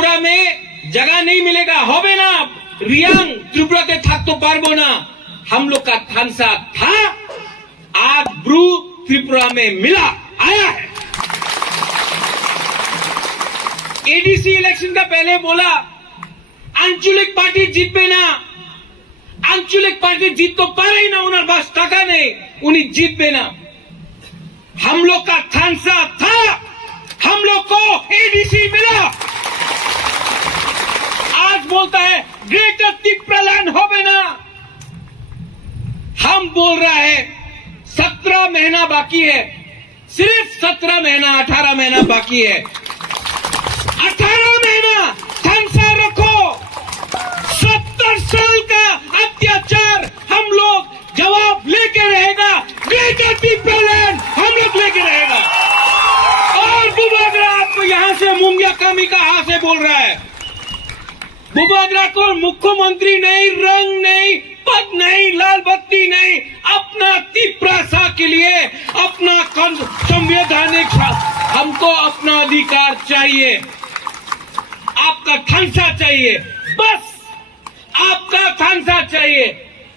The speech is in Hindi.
त्रिपुरा में जगह नहीं मिलेगा, होबे ना रियांग त्रिपुराते থাকতে পারবো না। हम लोग का थानसा था, आज ब्रू त्रिपुरा में मिला आया है। एडीसी इलेक्शन का पहले बोला आंचलिक पार्टी जीतबे ना, आंचलिक पार्टी जीत तो पारे ना, उन्हें बस टाका नहीं, उन्हें जीतबे ना। हम लोग का थानसा था, हम लोग को एडीसी मिला। आज बोलता है ग्रेटर त्रिपुरा लैंड होबे ना। हम बोल रहा है 17 महीना बाकी है, सिर्फ 17 महीना, 18 महीना बाकी है। 18 महीना थानसा रखो। 70 साल का अत्याचार हम लोग जवाब लेके रहेगा। ग्रेटर त्रिपुरा लैंड हम लोग लेके रहेगा। और बुबागरा आपको यहां से मुंगिया कामी का हाथ से बोल रहा है, बुबागरा को मुख्यमंत्री नहीं, रंग नहीं, पद नहीं, लाल बत्ती नहीं, अपना त्रिपुरा के लिए अपना संवैधानिक, हमको अपना अधिकार चाहिए, आपका थानसा चाहिए, बस आपका थानसा चाहिए।